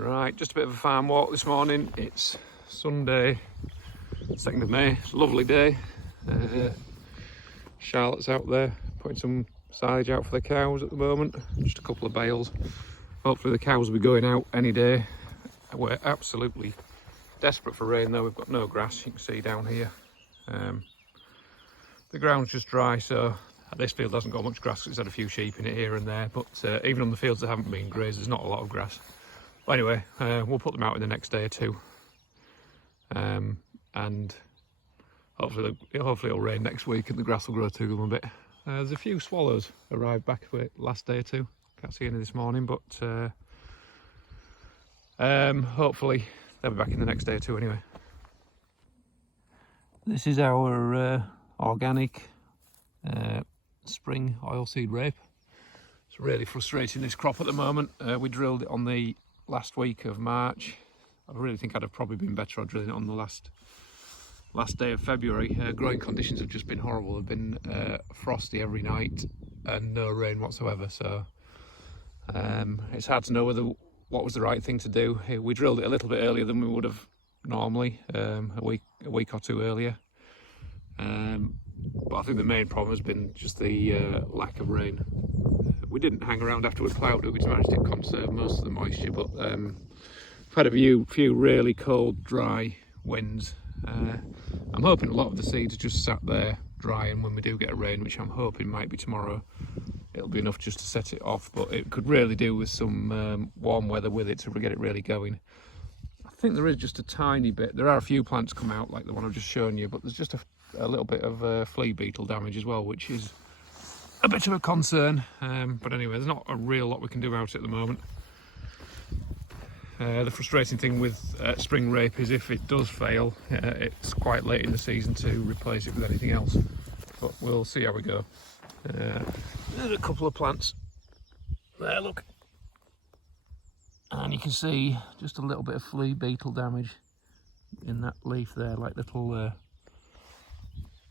Right, just a bit of a farm walk this morning. It's Sunday, 2nd of May. It's a lovely day. Charlotte's out there putting some silage out for the cows at the moment. Just a couple of bales. Hopefully the cows will be going out any day. We're absolutely desperate for rain though. We've got no grass, you can see down here. The ground's just dry, so this field hasn't got much grass. It's had a few sheep in it here and there, but even on the fields that haven't been grazed, there's not a lot of grass. But anyway, we'll put them out in the next day or two, and hopefully it'll rain next week and the grass will grow to them a bit. There's a few swallows arrived back last day or two. Can't see any this morning, but hopefully they'll be back in the next day or two anyway. This is our organic spring oilseed rape. It's really frustrating, this crop at the moment. We drilled it on the last week of March. I really think I'd have probably been better at drilling it on the last day of February. Growing conditions have just been horrible. They've been frosty every night and no rain whatsoever, so it's hard to know what was the right thing to do. We drilled it a little bit earlier than we would have normally, a week or two earlier. But I think the main problem has been just the lack of rain. We didn't hang around after we ploughed it. We managed to conserve most of the moisture, but we've had a few really cold, dry winds. I'm hoping a lot of the seeds just sat there dry, and when we do get a rain, which I'm hoping might be tomorrow, it'll be enough just to set it off. But it could really do with some warm weather with it to get it really going. I think there is just a tiny bit. There are a few plants come out like the one I've just shown you, but there's just a little bit of flea beetle damage as well, which is a bit of a concern. But anyway, there's not a real lot we can do about it at the moment. The frustrating thing with spring rape is if it does fail, it's quite late in the season to replace it with anything else. But we'll see how we go. There's a couple of plants there, look. And you can see just a little bit of flea beetle damage in that leaf there, like little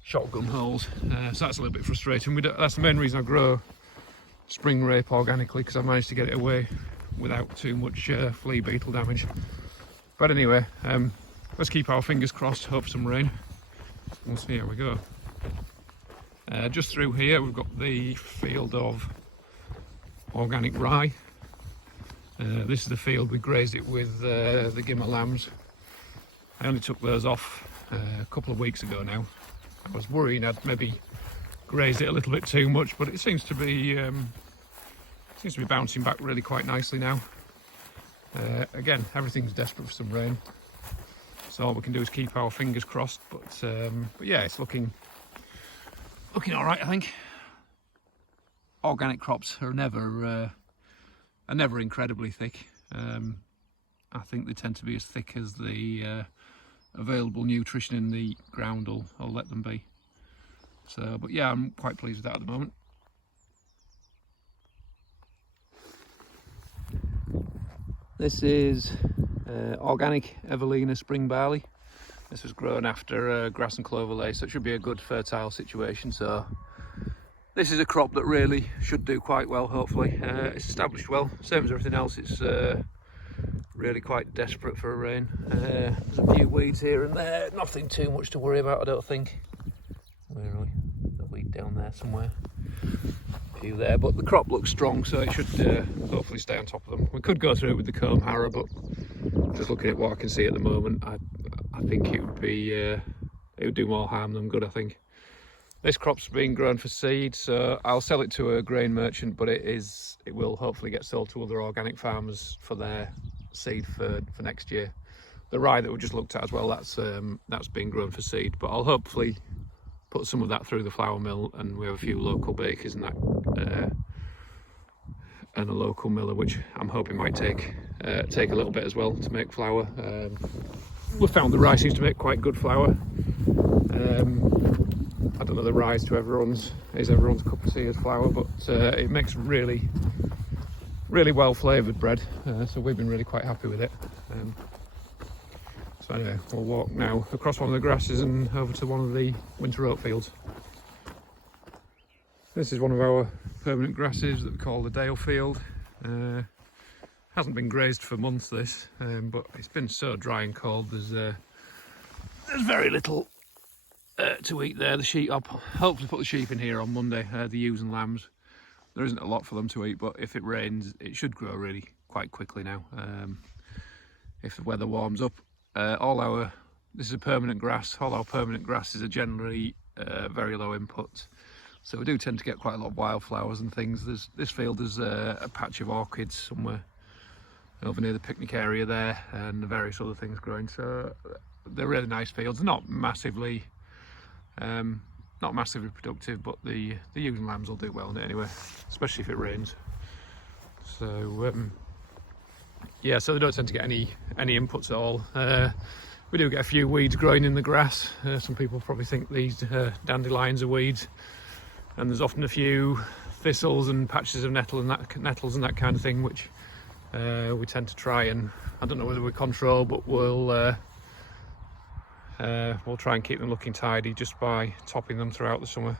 shotgun holes. So that's a little bit frustrating. That's the main reason I grow spring rape organically, because I managed to get it away without too much flea beetle damage. But anyway, let's keep our fingers crossed, hope for some rain. We'll see how we go. Just through here we've got the field of organic rye. This is the field we grazed it with the gimmer lambs. I only took those off a couple of weeks ago now. I was worrying I'd maybe grazed it a little bit too much, but it seems to be bouncing back really quite nicely now. Again, everything's desperate for some rain, so all we can do is keep our fingers crossed. But yeah, it's looking all right, I think. Organic crops are never incredibly thick. I think they tend to be as thick as the available nutrition in the ground will let them be. So, but yeah, I'm quite pleased with that at the moment. This is organic Evelina spring barley. This was grown after grass and clover lay, so it should be a good fertile situation. So this is a crop that really should do quite well, hopefully. It's established well, same as everything else. It's really quite desperate for a rain. There's a few weeds here and there, nothing too much to worry about, I don't think. Where are we? There's a weed down there somewhere. A few there, but the crop looks strong, so it should hopefully stay on top of them. We could go through it with the comb harrow, but just looking at what I can see at the moment, I think it would do more harm than good, I think. This crop's being grown for seed, so I'll sell it to a grain merchant, but it will hopefully get sold to other organic farmers for their seed for next year. The rye that we just looked at as well, that's being grown for seed, but I'll hopefully put some of that through the flour mill, and we have a few local bakers and that, and a local miller, which I'm hoping might take a little bit as well to make flour. We found the rye seems to make quite good flour. I don't know the rye is everyone's cup of tea as flour, but it makes really well flavoured bread, so we've been really quite happy with it. So anyway, we'll walk now across one of the grasses and over to one of the winter oat fields. This is one of our permanent grasses that we call the Dale field. Hasn't been grazed for months this, but it's been so dry and cold. There's very little to eat there. The sheep, I'll hopefully put the sheep in here on Monday, the ewes and lambs. There isn't a lot for them to eat, but if it rains, it should grow really quite quickly now. If the weather warms up, this is a permanent grass. All our permanent grasses are generally very low input, so we do tend to get quite a lot of wildflowers and things. This field is a patch of orchids somewhere over near the picnic area there, and various other things growing. So they're really nice fields. Not massively productive, but the ewes and lambs will do well in it anyway, especially if it rains. So yeah, so they don't tend to get any inputs at all. We do get a few weeds growing in the grass. Some people probably think these dandelions are weeds, and there's often a few thistles and patches of nettles and that kind of thing, which we tend to try, and I don't know whether we control, but we'll try and keep them looking tidy just by topping them throughout the summer.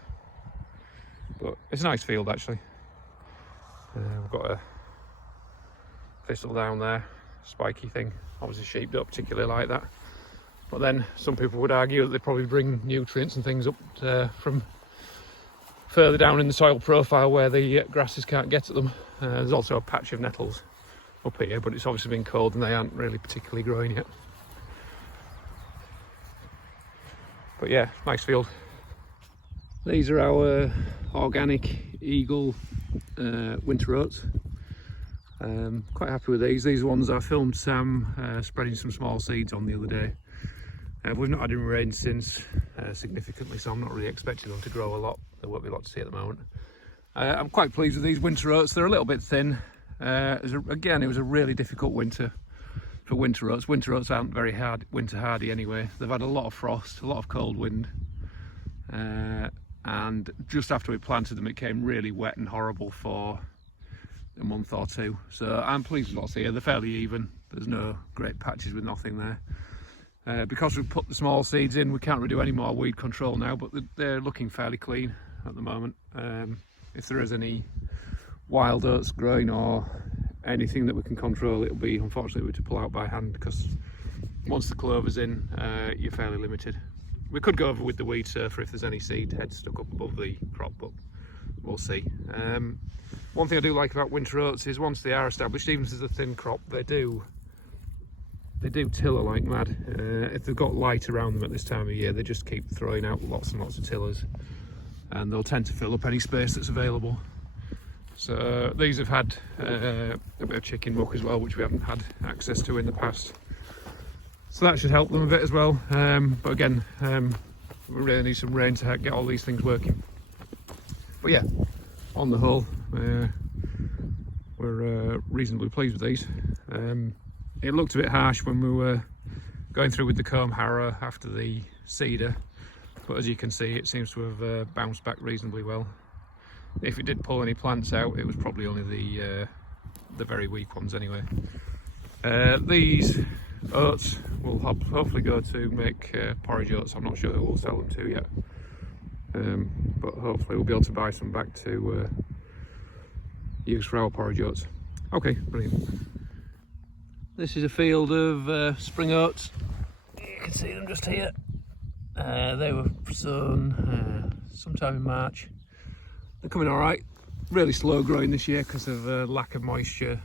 But it's a nice field actually. We've got a thistle down there, spiky thing. Obviously sheep don't particularly like that, but then some people would argue that they probably bring nutrients and things up from further down in the soil profile where the grasses can't get at them. There's also a patch of nettles up here, but it's obviously been cold and they aren't really particularly growing yet. But yeah, nice field. These are our organic Eagle winter oats. Quite happy with these. These ones I filmed Sam spreading some small seeds on the other day. We've not had any rain since significantly, so I'm not really expecting them to grow a lot. There won't be a lot to see at the moment. I'm quite pleased with these winter oats. They're a little bit thin. Again, it was a really difficult winter for winter oats. Winter oats aren't very winter hardy anyway. They've had a lot of frost, a lot of cold wind, and just after we planted them it came really wet and horrible for a month or two. So I'm pleased with what's here. They're fairly even. There's no great patches with nothing there. Because we've put the small seeds in, we can't really do any more weed control now, but they're looking fairly clean at the moment. If there is any wild oats growing or anything that we can control, it'll be unfortunately to pull out by hand, because once the clover's in, you're fairly limited. We could go over with the weed surfer if there's any seed heads stuck up above the crop, but we'll see. One thing I do like about winter oats is once they are established, even if there's a thin crop, they do tiller like mad. If they've got light around them at this time of year, they just keep throwing out lots and lots of tillers, and they'll tend to fill up any space that's available. So these have had a bit of chicken muck as well, which we haven't had access to in the past. So that should help them a bit as well. But again, we really need some rain to get all these things working. But yeah, on the whole, we're reasonably pleased with these. It looked a bit harsh when we were going through with the comb harrow after the seeder, but as you can see, it seems to have bounced back reasonably well. If it did pull any plants out, it was probably only the very weak ones anyway. These oats will hopefully go to make porridge oats. I'm not sure who we'll sell them to yet, but hopefully we'll be able to buy some back to use for our porridge oats. Okay, brilliant. This is a field of spring oats. You can see them just here. They were sown sometime in March. They're coming all right. Really slow growing this year because of lack of moisture,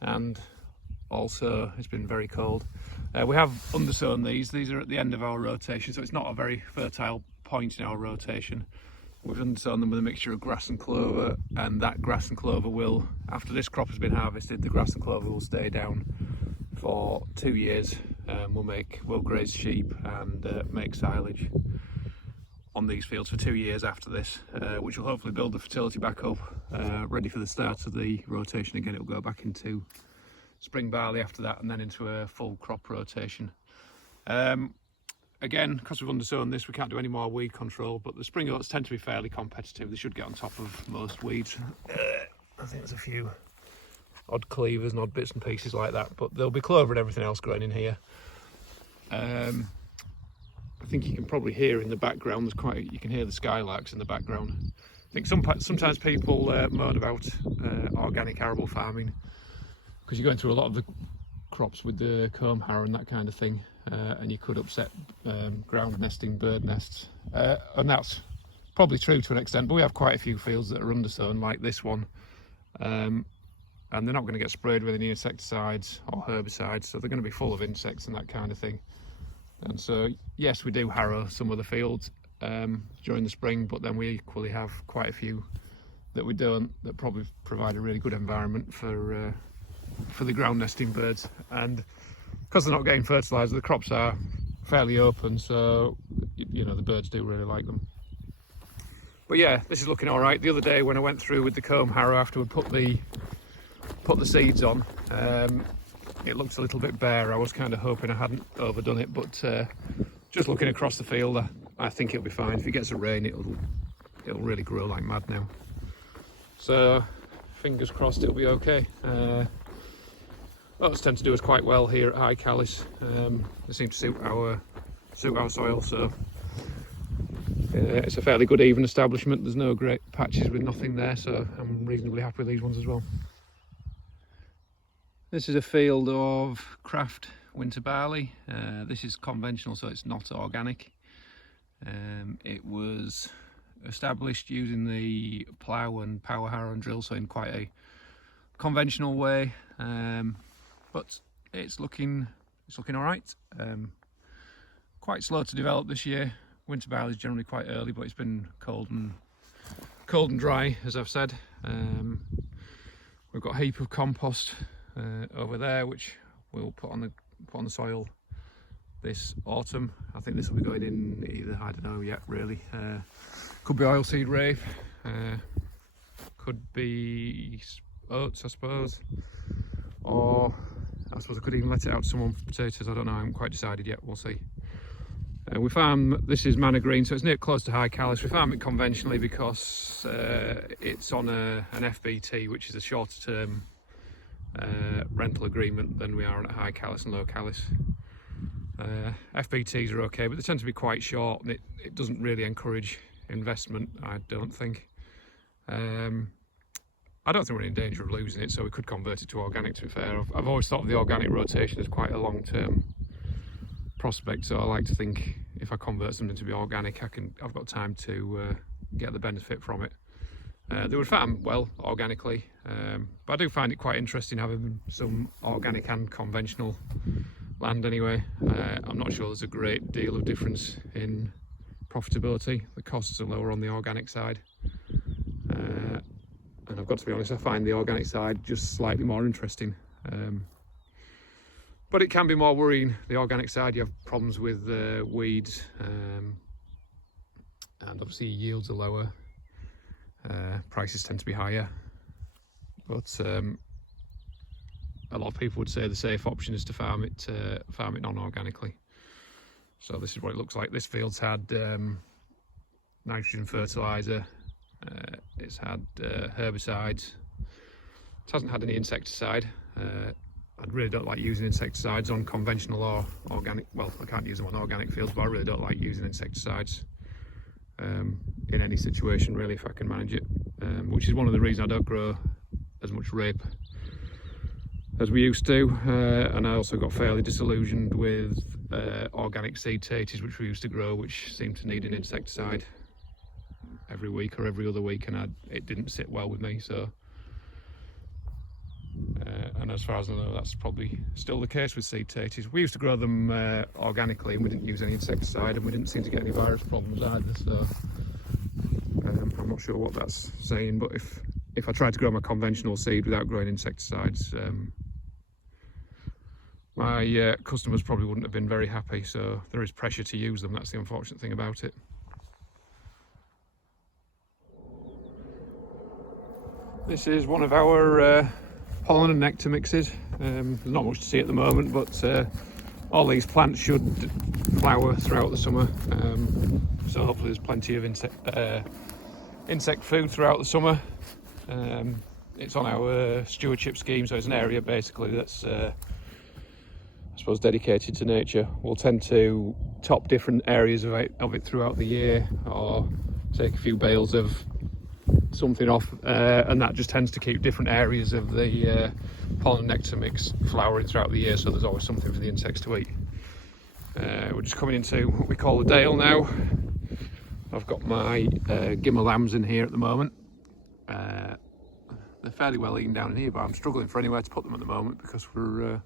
and also it's been very cold. We have undersown these. These are at the end of our rotation, so it's not a very fertile point in our rotation. We've undersown them with a mixture of grass and clover, and that grass and clover will, after this crop has been harvested, the grass and clover will stay down for 2 years. We'll graze sheep and make silage on these fields for 2 years after this, which will hopefully build the fertility back up, ready for the start of the rotation again. It'll go back into spring barley after that, and then into a full crop rotation. Again, because we've undersown this, we can't do any more weed control, but the spring oats tend to be fairly competitive. They should get on top of most weeds. I think there's a few odd cleavers and odd bits and pieces like that, but there'll be clover and everything else growing in here. I think you can probably hear in the background, you can hear the skylarks in the background. I think sometimes people moan about organic arable farming because you're going through a lot of the crops with the comb harrow and that kind of thing, and you could upset ground nesting bird nests, and that's probably true to an extent, but we have quite a few fields that are undersown like this one, and they're not going to get sprayed with any insecticides or herbicides, so they're going to be full of insects and that kind of thing. And so yes, we do harrow some of the fields during the spring, but then we equally have quite a few that we don't, that probably provide a really good environment for the ground nesting birds. And because they're not getting fertiliser, the crops are fairly open, so you know, the birds do really like them. But yeah, this is looking all right. The other day when I went through with the comb harrow after we put the seeds on, it looks a little bit bare. I was kind of hoping I hadn't overdone it, but just looking across the field, I think it'll be fine. If it gets a rain, it'll really grow like mad now. So fingers crossed it'll be okay. Oats tend to do us quite well here at High Calice. They seem to suit our soil, so it's a fairly good even establishment. There's no great patches with nothing there, so I'm reasonably happy with these ones as well. This is a field of craft winter barley. This is conventional, so it's not organic. It was established using the plough and power harrow and drill, so in quite a conventional way, but it's looking all right. Quite slow to develop this year. Winter barley is generally quite early, but it's been cold and dry, as I've said. We've got a heap of compost over there, which we'll put on the soil this autumn. I think this will be going in either, I don't know yet really. Could be oilseed rape, could be oats, I suppose, or I suppose I could even let it out someone for potatoes. I don't know, I haven't quite decided yet, we'll see. We farm, this is Manor Green, so it's near close to High Calice. We farm it conventionally because it's on an FBT, which is a shorter term rental agreement than we are on at High Calice and Low Calice. FBTs are okay, but they tend to be quite short, and it doesn't really encourage investment, I don't think. I don't think we're in danger of losing it, so we could convert it to organic, to be fair. I've always thought of the organic rotation as quite a long-term prospect, so I like to think if I convert something to be organic, I've got time to get the benefit from it. They would farm well organically, but I do find it quite interesting having some organic and conventional land anyway. I'm not sure there's a great deal of difference in profitability. The costs are lower on the organic side, and I've got to be honest, I find the organic side just slightly more interesting. But it can be more worrying. The organic side, you have problems with weeds, and obviously yields are lower. Prices tend to be higher, but a lot of people would say the safe option is to farm it non-organically. So this is what it looks like. This field's had nitrogen fertiliser, it's had herbicides, it hasn't had any insecticide. I really don't like using insecticides on conventional or organic. Well, I can't use them on organic fields, but I really don't like using insecticides in any situation really, if I can manage it, which is one of the reasons I don't grow as much rape as we used to. And I also got fairly disillusioned with organic seed taters, which we used to grow, which seemed to need an insecticide every week or every other week, and it didn't sit well with me. So and as far as I know, that's probably still the case with seed taters. We used to grow them organically, and we didn't use any insecticide, and we didn't seem to get any virus problems either. So I'm not sure what that's saying, but if I tried to grow my conventional seed without growing insecticides, my customers probably wouldn't have been very happy. So there is pressure to use them. That's the unfortunate thing about it. This is one of our pollen and nectar mixes. There's not much to see at the moment, but all these plants should flower throughout the summer, so hopefully there's plenty of insect food throughout the summer. It's on our stewardship scheme, so it's an area basically that's I suppose dedicated to nature. We'll tend to top different areas of it throughout the year, or take a few bales of something off, and that just tends to keep different areas of the pollen nectar mix flowering throughout the year, so there's always something for the insects to eat. We're just coming into what we call the dale now. I've got my gimmer lambs in here at the moment. They're fairly well eaten down in here, but I'm struggling for anywhere to put them at the moment because we're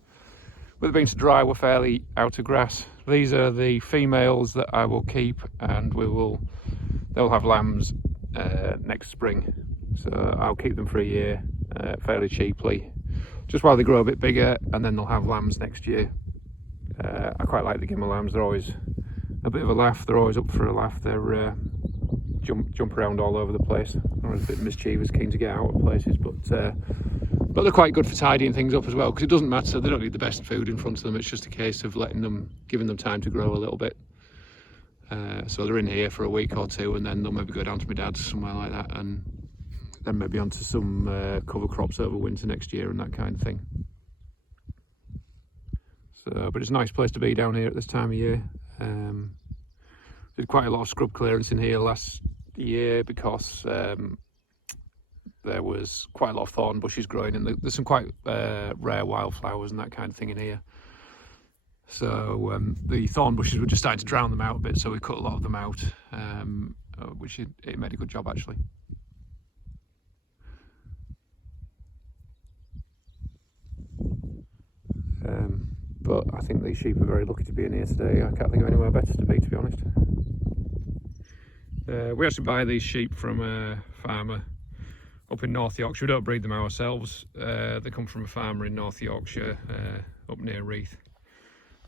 with it being so dry, we're fairly out of grass. These are the females that I will keep, and they'll have lambs next spring. So I'll keep them for a year fairly cheaply, just while they grow a bit bigger, and then they'll have lambs next year. I quite like the gimmer lambs. They're always a bit of a laugh. They're always up for a laugh. They're jump around all over the place. They're a bit mischievous, keen to get out of places, but they're quite good for tidying things up as well, because it doesn't matter, they don't need the best food in front of them, it's just a case of giving them time to grow a little bit. So they're in here for a week or two, and then they'll maybe go down to my dad's, somewhere like that, and then maybe onto some cover crops over winter next year and that kind of thing. So, but it's a nice place to be down here at this time of year. Did quite a lot of scrub clearance in here last year because there was quite a lot of thorn bushes growing, and there's some quite rare wildflowers and that kind of thing in here. So the thorn bushes were just starting to drown them out a bit, so we cut a lot of them out, which it made a good job actually. But I think these sheep are very lucky to be in here today. I can't think of anywhere better to be honest. We actually buy these sheep from a farmer up in North Yorkshire. We don't breed them ourselves. They come from a farmer in North Yorkshire, up near Reeth.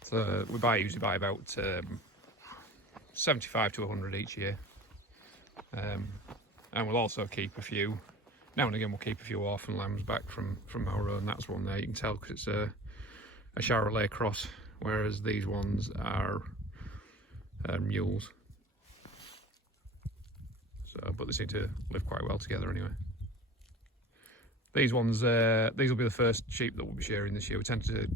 So we usually buy about 75 to 100 each year. And we'll also keep a few, now and again we'll keep a few orphan lambs back from our own. That's one there, you can tell because it's a Charolais cross, whereas these ones are mules. So, but they seem to live quite well together anyway. These ones, these will be the first sheep that we'll be shearing this year. We tend to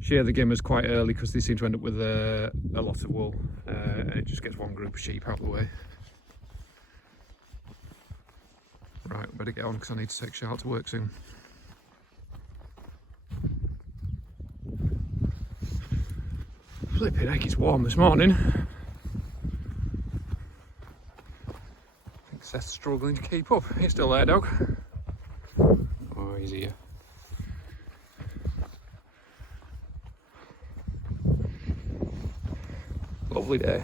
shear the gimmers quite early because they seem to end up with a lot of wool, and it just gets one group of sheep out of the way. Right, I better get on because I need to take Charlotte to work soon. Flipping heck, it's warm this morning. I think Seth's struggling to keep up. He's still there, dog. Oh, he's here. Lovely day.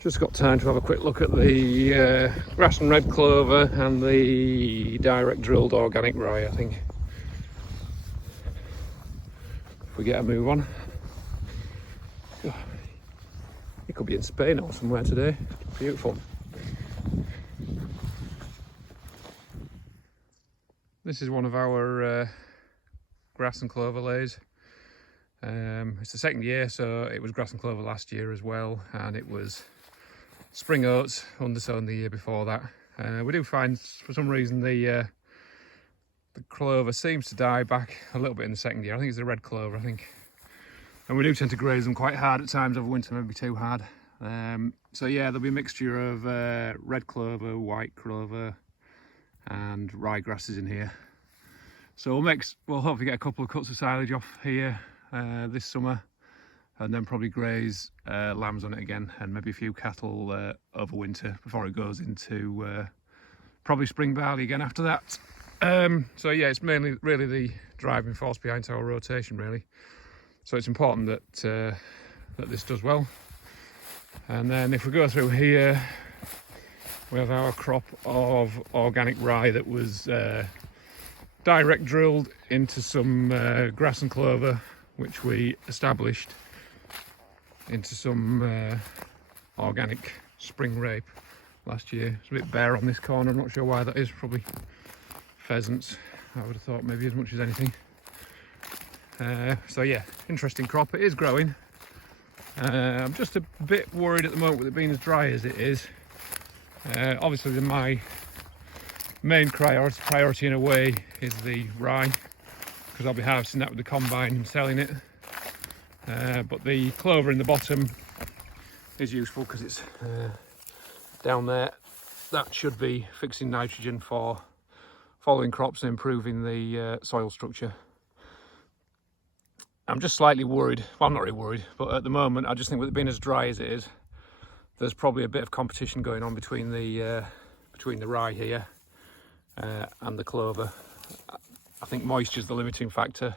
Just got time to have a quick look at the grass and red clover and the direct drilled organic rye, I think. If we get a move on. He could be in Spain or somewhere today. Beautiful. This is one of our grass and clover lays. It's the second year, so it was grass and clover last year as well, and it was spring oats undersown the year before that. We do find for some reason the clover seems to die back a little bit in the second year. I think it's the red clover, I think. And we do tend to graze them quite hard at times over winter, maybe too hard. So yeah, there'll be a mixture of red clover, white clover and rye grasses in here. So we'll hopefully get a couple of cuts of silage off here this summer, and then probably graze lambs on it again, and maybe a few cattle over winter before it goes into probably spring barley again after that. So yeah, it's mainly really the driving force behind our rotation really. So it's important that that this does well. And then if we go through here, we have our crop of organic rye that was direct drilled into some grass and clover, which we established into some organic spring rape last year. It's a bit bare on this corner, I'm not sure why that is, probably pheasants, I would have thought, maybe as much as anything. So yeah, interesting crop, it is growing. I'm just a bit worried at the moment with it being as dry as it is. Obviously my main priority in a way is the rye, because I'll be harvesting that with the combine and selling it. But the clover in the bottom is useful because it's down there. That should be fixing nitrogen for following crops and improving the soil structure. I'm just slightly worried. Well, I'm not really worried, but at the moment I just think with it being as dry as it is, there's probably a bit of competition going on between the rye here and the clover. I think moisture is the limiting factor,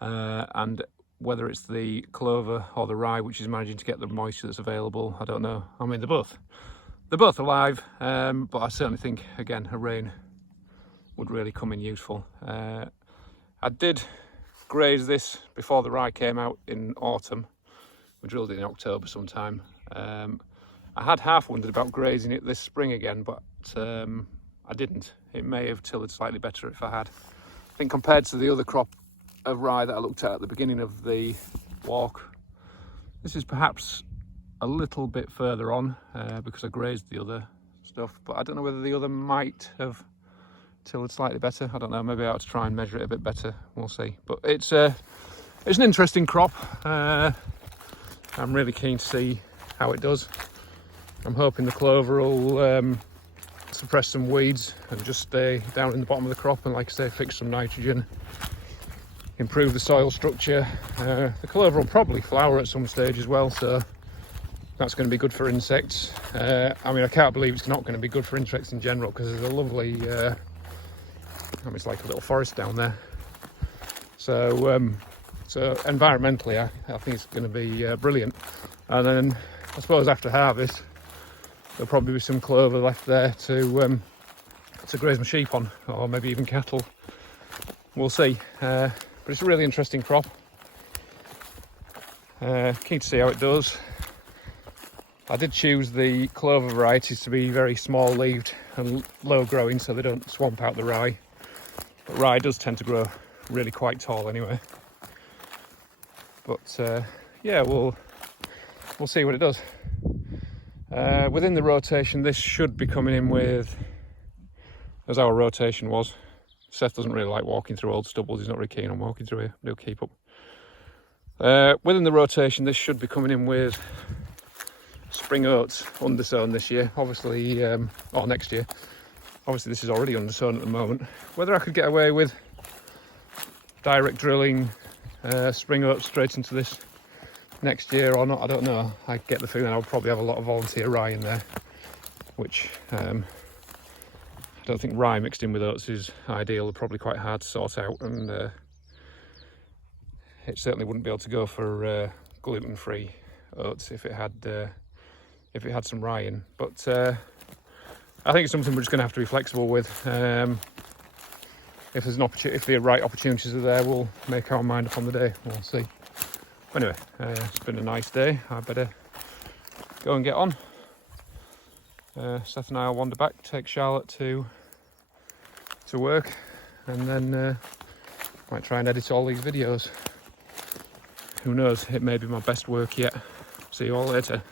and whether it's the clover or the rye which is managing to get the moisture that's available, I don't know. I mean, they're both alive, but I certainly think, again, a rain would really come in useful. I did graze this before the rye came out in autumn. We drilled it in October sometime. I had half wondered about grazing it this spring again, but I didn't. It may have tilled slightly better if I had. I think compared to the other crop of rye that I looked at the beginning of the walk, this is perhaps a little bit further on because I grazed the other stuff, but I don't know whether the other might have tilled slightly better. I don't know, maybe I ought to try and measure it a bit better. We'll see. But it's an interesting crop. I'm really keen to see how it does. I'm hoping the clover will suppress some weeds and just stay down in the bottom of the crop and, like I say, fix some nitrogen, improve the soil structure. The clover will probably flower at some stage as well, so that's going to be good for insects. I mean, I can't believe it's not going to be good for insects in general, because there's a lovely, I mean, it's like a little forest down there. So, so environmentally, I think it's going to be brilliant. And then I suppose after harvest, there'll probably be some clover left there to graze my sheep on, or maybe even cattle. We'll see. But it's a really interesting crop. Keen to see how it does. I did choose the clover varieties to be very small leaved and low growing, so they don't swamp out the rye. But rye does tend to grow really quite tall anyway. But yeah, we'll see what it does. Within the rotation, this should be coming in with, as our rotation was. Seth doesn't really like walking through old stubbles. He's not really keen on walking through here. He'll keep up. Within the rotation, this should be coming in with spring oats undersown this year, obviously, or next year. Obviously, this is already undersown at the moment. Whether I could get away with direct drilling spring oats straight into this next year or not, I don't know. I get the feeling I'll probably have a lot of volunteer rye in there, which I don't think rye mixed in with oats is ideal. They're probably quite hard to sort out, and it certainly wouldn't be able to go for gluten-free oats if it had some rye in. But I think it's something we're just going to have to be flexible with. If there's an opportunity, if the right opportunities are there, we'll make our mind up on the day. We'll see. But anyway, it's been a nice day. I better go and get on. Seth and I will wander back, take Charlotte to work, and then might try and edit all these videos. Who knows, it may be my best work yet. See you all later.